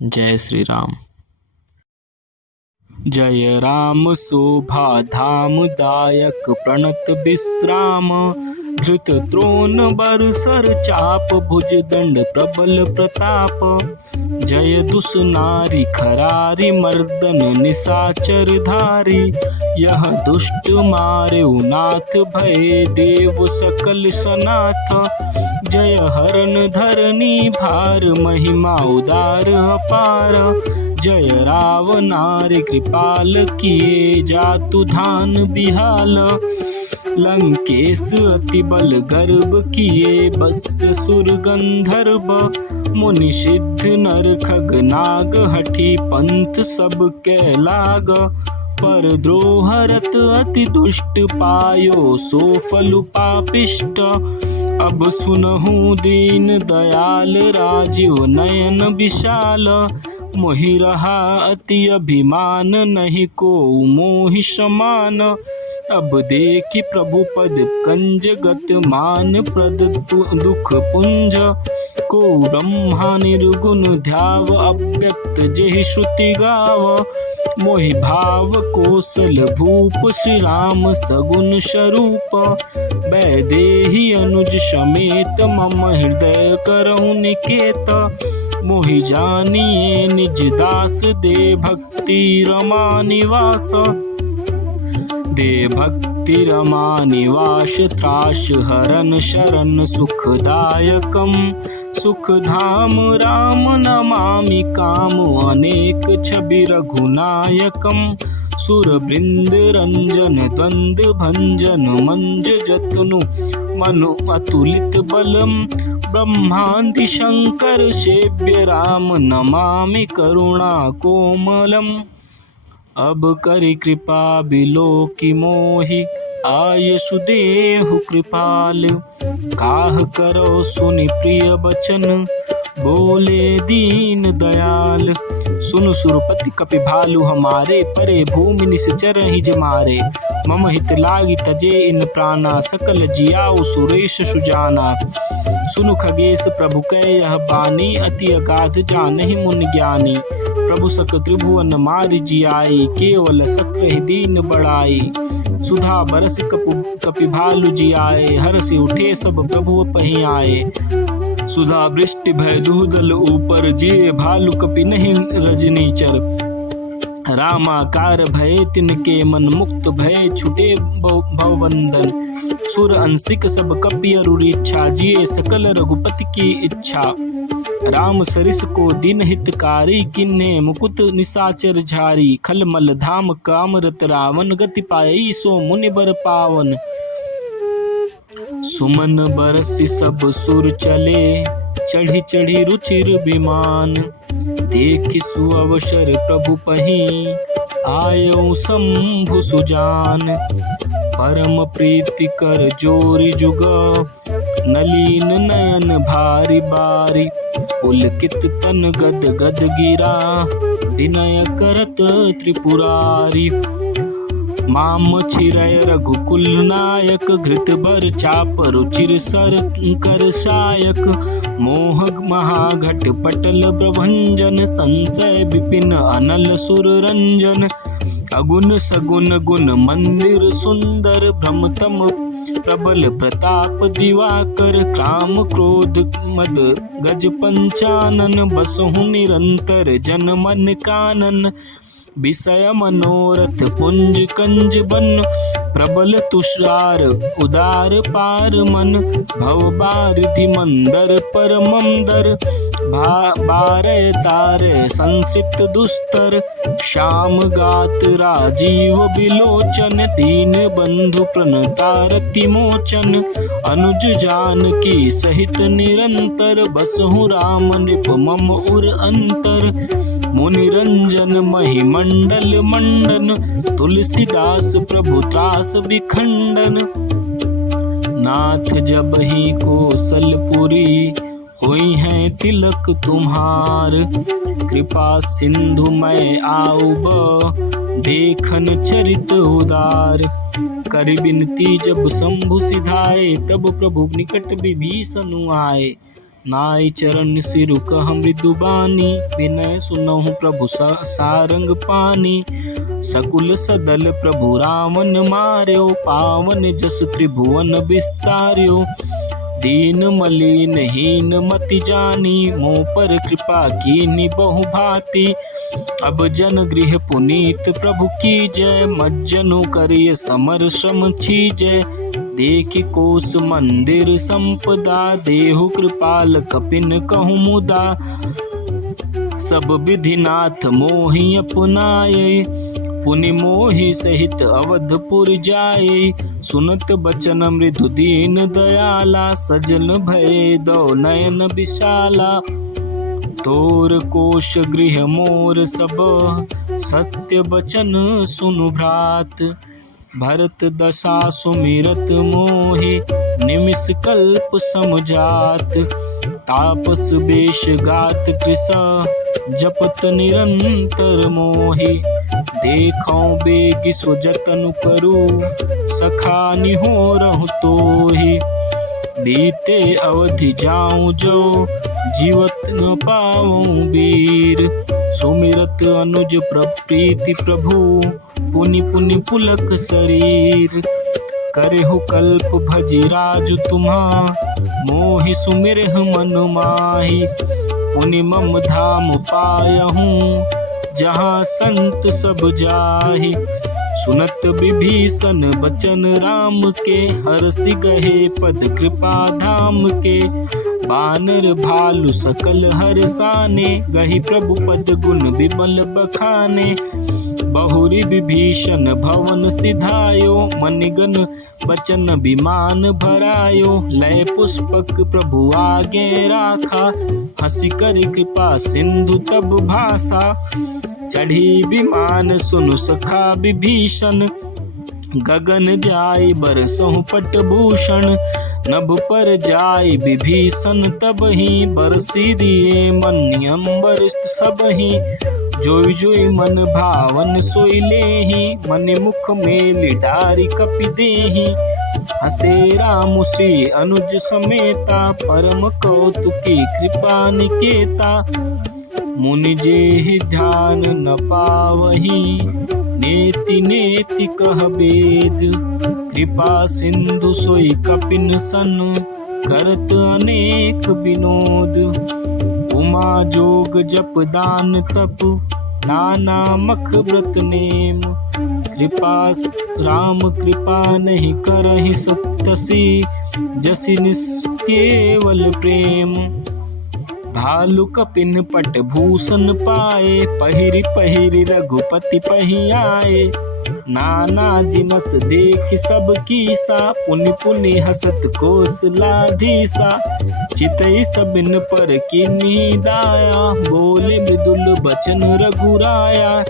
जय श्री राम। जय राम शोभा धाम दायक प्रणत विश्राम, धृत द्रोण बरसर चाप भुज दंड प्रबल प्रताप। जय दुष्नारी खरारी मर्दन निशाचर धारी, यह दुष्ट मारे नाथ भय देव सकल सनाथ। जय हरन धरनी भार महिमा उदार अपार, जय रावणारि कृपाल किए जातु धान बिहाल। लंकेश अति बल गर्भ किए बस्य सुर गंधर्व, मुनि सिद्ध नर खग नाग हठी पंथ सब के लाग। पर द्रोहरत अति दुष्ट पायो सो फल पापिष्ट, अब सुनहु दीन दयाल राजीव नयन विशाल। मोहि रहा अति अभिमान नहीं को मोहि समान, अब देखि प्रभु पद कंज गत मान प्रद दुख पुंज। को ब्रह्मा निर्गुण ध्याव अव्यक्त जेहि श्रुति गाव, मोहि भाव कौशल भूप श्री राम सगुन स्वरूप। वैदेही अनुज समेत मम हृदय करहु निकेत, मोहि जानिए निज दास दे भक्ति रमा निवास। दे भक्ति रमा निवास त्रास हरन शरण सुखदायकम, सुख धाम राम नमामि काम अनेक छवि रघुनायकम। सुर वृंद रंजन द्वंद भंजन मंज जतनु मनु अतुलित बलम, ब्रह्मांदि शंकर सेव्य राम नमामि करुणा कोमलम। अब करि कृपा बिलो की मोहि आय सुदेहु कृपाल, काह करो सुनि प्रिय बचन बोले दीन दयाल। सुनु सुरपति कपि भालु हमारे, परे भूमि निश्चर ही जमारे। मम हित लागी तजे इन प्राणा, सकल जियाउ सुरेश सुजाना। सुनु खगेश प्रभु कै यह बानी, अति अगाध जानहि मुनि ज्ञानी। प्रभु सक त्रिभुवन मारि जियाई, केवल सक्र ही दीन बड़ाई। सुधा बरस कपि भालु जियाए, हर्षि उठे सब प्रभु पहि आए। सुधा वृष्टि भय दुहदल ऊपर, जिए भालु कपि नहीं रजनीचर। रामाकार भय तिनके मन, मुक्त भय छुटे भवबंधन। सुर अंशिक सब कपि अरुर इच्छा, जिए सकल रघुपति की इच्छा। राम सरिस को दिन हितकारी, किन्हे मुकुट निशाचर झारी। खलमल धाम कामरत रावण, गति पाई सो मुनि बर पावन। सुमन बरसि सब सुर चले, चढ़ी चढ़ी रुचिर विमान। देखि सुअवसर प्रभु पहि, आयो शंभु सुजान। परम प्रीति कर जोरि जुग, नलीन नयन भारी बारी। पुलकित तन गद गद गिरा, विनय करत त्रिपुरारी। माम छिरय रघुकुल नायक, घृत बर चाप रुचिर सर कर सायक। मोह महाघट पटल प्रभंजन, संशय विपिन अनल सुर रंजन। अगुन सगुन गुण मंदिर सुंदर, भ्रमतम प्रबल प्रताप दिवाकर। काम क्रोध मद गज पंचानन, बसहु निरंतर जन मन कानन। विषय मनोरथ पुंज कंज बन, प्रबल तुषार उदार पार मन। भव बारिधि मंदर परमंदर, बारय तारे संसिप्त दुस्तर। श्याम गात राजीव बिलोचन, दीन बंधु प्रणतारति मोचन। अनुज जानकी सहित निरंतर, बसहु राम नृप मम उर अंतर। मुनि रंजन महि मंडल मंडन, तुलसीदास प्रभु त्रास विखंडन। नाथ जब ही कौशलपुरी, हुई है तिलक तुम्हार। कृपा सिंधु मैं आऊब, देखन चरित उदार। कर बिनती जब शंभु सिधाए, तब प्रभु निकट विभीषण आए। नाई चरण सिरु कह मृदुबानी, विनय सुनहु प्रभु सारंग पानी। सकुल सदल प्रभु रावण मार्यो, पावन जस त्रिभुवन विस्तार्यो। दीन मलिन हीन मति जानी, मोह पर कृपा कीनी बहु भांति। अब जन गृह पुनीत प्रभु की जय, मज्जनु करिय समर श्रम छीजय। देखि कोस मंदिर संपदा, देहु कृपाल कपिन कहु मुदा। सब विधिनाथ मोहि अपनाये, पुनि मोहि सहित अवधपुर जाये। सुनत बचन मृदु दीन दयाला, सजन भय दो नयन विशाला। तोर कोश गृह मोर सब, सत्य बचन सुनु भ्रात। भरत दशा सुमिरत मोहि, निमिष कल्प समझात। तापस बेश गात कृस, जपत निरंतर मोहि। देखौं बेगी सो जतन करू, सखा निहोरहु तोहि। बीते अवधि जाऊं जो, जीवत न पावऊं वीर। सुमिरत अनुज प्रीति प्रभु, पुनि पुनि पुलक शरीर। करहु कल्प भजि राजु तुम्हा, मोहि सुमिरहु मन माहि। पुनि मम धाम पायहूँ, जहाँ संत सब जाहि। सुनत विभीषण बचन राम के, हरषि गहे पद कृपा धाम के। बानर भालु सकल हरसाने, गहि प्रभु पद गुण विमल बखाने। बहुरी विभीषण भवन सिधायो, मनिगन बचन विमान भरायो। लय पुष्पक प्रभु आगे राखा, हंसी कर कृपा सिंधु तब भाषा। चढ़ी विमान सुनु सखा विभीषण, गगन जाय बरसहु पटभूषण। नभ पर जाय विभीषण तबहि, बरसी दिए मन अम्बर सबहि। जोई जोई मन भावन सोई लेहि, मन मुख मेलि डारि कपि देहि। हसे राम श्री अनुज समेता, परम कौतुकी कृपा निकेता। मुनि जेहि ध्यान न पावहि, नेति नेति कह वेद। कृपा सिंधु सोई कपिन सन, करत अनेक विनोद। उमा जोग जप दान तप, नाना मख व्रत नेम। कृपा राम कृपा नहीं करहि सत्तसी, जसि निष्केवल प्रेम। भालु कपिन पट भूषण पाए, पहिरि पहिरि रघुपति पहि आए। नाना जिनस देख सब कीसा, पुनि पुनि हसत कोस लाधीसा। चितई सबिन पर कीन्ही दाया, बोले मृदुल बचन रघुराया।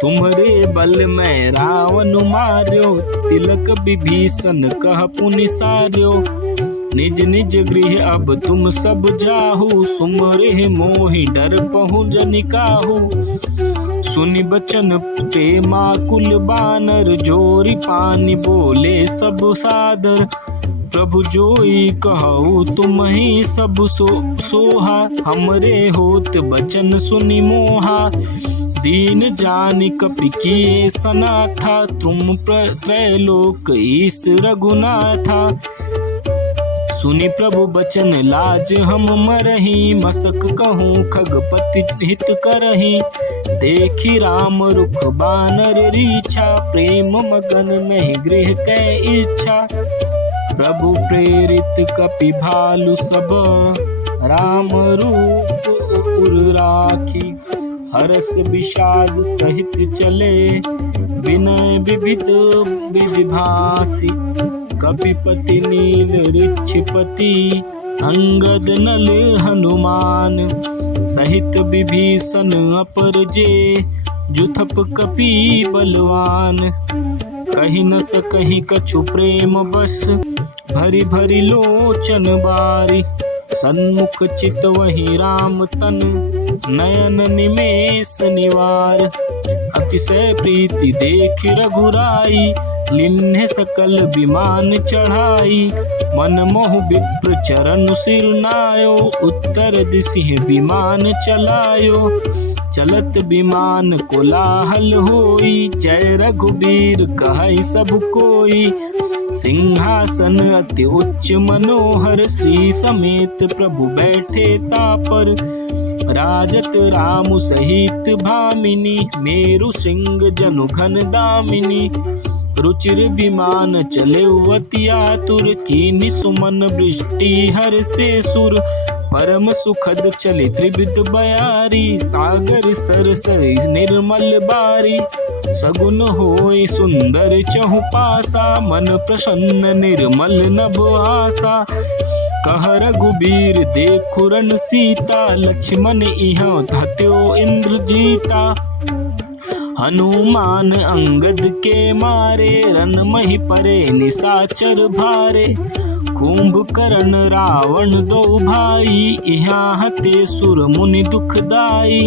तुम्हरे बल में रावण मार्यो, तिलक विभीषण कह पुनि सार्यो। निज निज गृह अब तुम सब जाहु, सुमरे मोहि डर पहु जनिकाहु। सुनि बचन प्रेमाकुल बानर, जोरि पानि बोले सब सादर। प्रभु जोई कहु तुम्हि सब सोहा, हमरे होत बचन सुनि मोहा। दीन जानि कपि किए सनाथा, तुम त्रैलोक ईश रघुनाथा। सुनि प्रभु बचन लाज हम मरहि, मसक कहूँ खगपति हित करहि। देखि राम रुख बानर रीछा, प्रेम मगन नहीं गृह कै इच्छा। प्रभु प्रेरित कपि भालु सब, राम रूप उर राखी। हरस विषाद सहित चले, विनय विविध विधि भासी। कपिपति नील ऋक्षपति, अंगद नल हनुमान। सहित विभीषण अपर जे, जुथप कपि बलवान। कहि न सकहि कछु प्रेम बस, भरी भरी लोचन बारी। सन्मुख चितवहि राम तन, नयन निमेष निवार। अतिशय प्रीति देखि रघुराई, लिन्हे सकल विमान चढ़ाई। मन मोह विप्र चरण सिर नायो, उत्तर दिशि विमान चलायो। चलत विमान कोलाहल होई, जय रघुबीर कहै सब कोई। सिंहासन अति उच्च मनोहर, श्री समेत प्रभु बैठे तापर। राजत राम सहित भामिनी, मेरु सिंह जनु घन दामिनी। रुचिर विमान चले अति आतुर, कीनि सुमन वृष्टि हर से सुर। परम सुखद चले त्रिविध बयारी, सागर सरसरि निर्मल बारी। सगुन होय सुंदर चहुपासा, मन प्रसन्न निर्मल नभ आसा। कह रघुबीर देखु रण सीता, लक्ष्मण इहाँ हत्यो इंद्रजीता। हनुमान अंगद के मारे, रन मही परे निशाचर भारे। कुंभकर्ण रावण दो भाई, इहाँ हते सुर मुनि दुखदाई।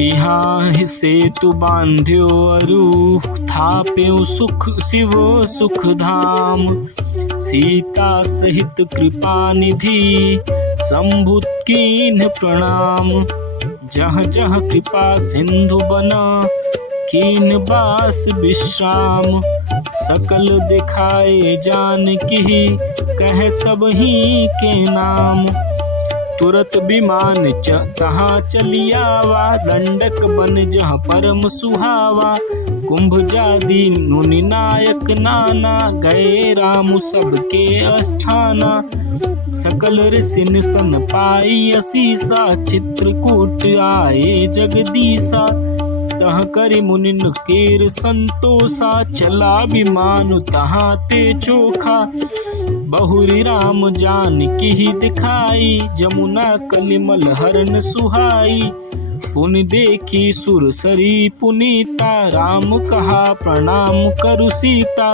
इहाँ सेतु बांध्यो अरु, थाप्यो सुख शिव सुख धाम। सीता सहित कृपा निधि, संभुत कीन्ह प्रणाम। जहाँ जहाँ कृपा सिंधु बना, कीन बास विश्राम। सकल दिखाए जानकी, कह सब ही के नाम। तुरत विमान तहाँ चलियावा, दंडक बन जहाँ परम सुहावा। कुंभ जादि मुनि नायक नाना, गए राम सबके अस्थाना। सकल ऋषिन सन पाई असीसा, चित्रकूट आए जगदीसा। तह करि मुनिन केर संतोषा, चला विमान तहाँ ते चोखा। बहुरी राम जानकी दिखाई, जमुना कलिमल हरन सुहाई। पुनि देखी सुरसरी पुनीता, राम कहा प्रणाम करु सीता।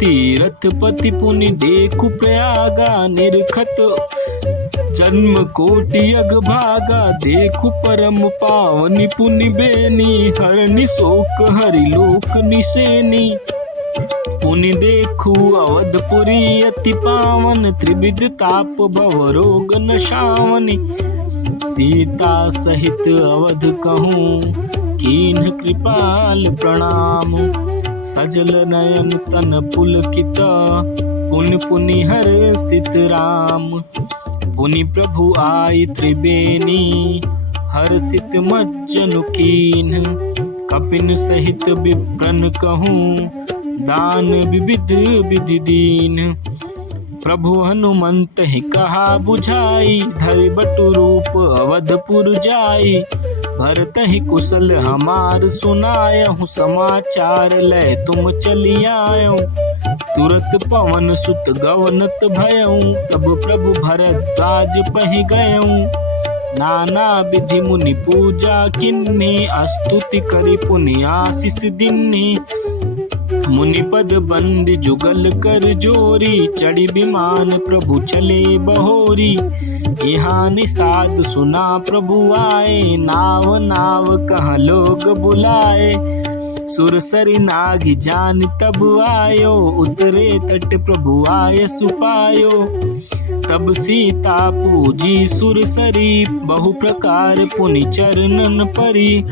तीरथ पति पुनि देखु प्रयागा, निरखत जन्म कोटि अग भागा। देखु परम पावनि पुनि बेनी, हरनि शोक हरि लोक निसेनी। पुनि देखु अवधपुरी अति पावन, त्रिविध ताप भव रोग नशावनि। सीता सहित अवध कहूँ, कीन्ह कृपाल प्रणाम। सजल नयन तन पुलकित, पुनि पुनि हर्षित राम। पुनि प्रभु आय त्रिबेनी, हर्षित मज्जनु कीन्ह। कपिन सहित विप्रन कहूँ, दान विविध विधि दीन। प्रभु हनुमंत ही कहा बुझाई, धरि बटु रूप अवधपुर जाई। भरत ही कुशल हमार सुनायहु, समाचार ले तुम चली आयो। तुरत पवन सुत गवनत भयऊ, तब प्रभु भरद्वाज पहि गयऊ। नाना विधि मुनि पूजा किन्ने, स्तुति करि पुनि आशीष दिन्ने। मुनि पद बंद जुगल कर जोरी, चढ़ी विमान प्रभु चले बहोरी। यहाँ निषाद सुना प्रभु आए, नाव नाव कहाँ लोग बुलाए। सुरसरि नाग जान तब आयो, उतरे तट प्रभु आय सुपायो। तब सीता पूजी सुरसरि, बहु प्रकार पुनि चरणन परी।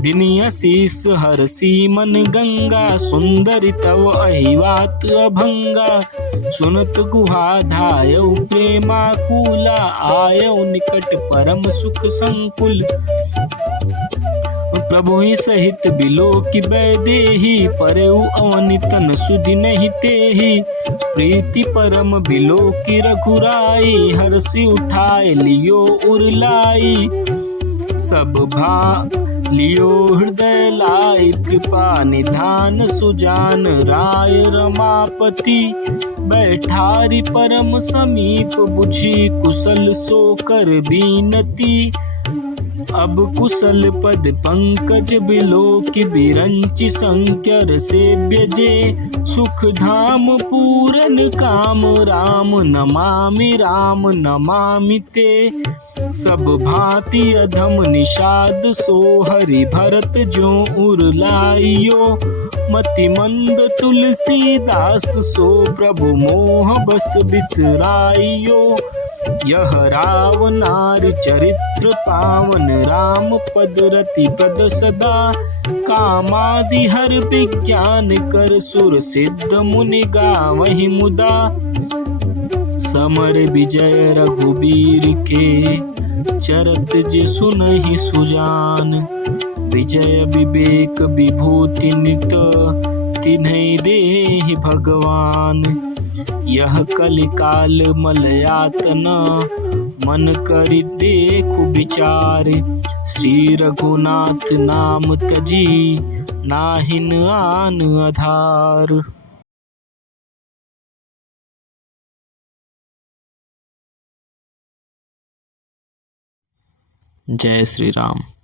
दिनि असीस हरषि मन गंगा, सुंदरी तव अहिवात अभंगा। सुनत गुहा धायौ प्रेमाकुला, आयौ निकट परम सुख संकुल। प्रभु ही सहित बिलोकि वैदेही, परेउ अवनि तन सुधि नहीं तेहि। प्रीति परम बिलोकि रघुराई, हरषि उठाए लियो उरलाई। सब भा लियो हृदय लाई, कृपा निधान सुजान राय रमापति। बैठारी परम समीप, बुझी कुशल सो कर बीनती। अब कुशल पद पंकज बिलोकि बिरंचि संकर सेव्य जे सुख धाम पूरन काम राम नमामि ते सब भांति अधम निषाद सो हरि भरत ज्यों उर लाइयो मति मंद तुलसीदास सो प्रभु मोह बस बिसराइयो यह रावनार चरित्र पावन राम पद रति पद सदा कामादि हर विज्ञान कर सुर सिद्ध मुनि गावहि मुदा समर विजय रघुबीर के चरत जे सुनहि सुजान विजय विवेक विभूति नित तिन्हि देहि भगवान यह कलिकाल मलयातना मन करि देखु विचार श्री रघुनाथ नाम तजी नाहिन आन आधार। जय श्री राम।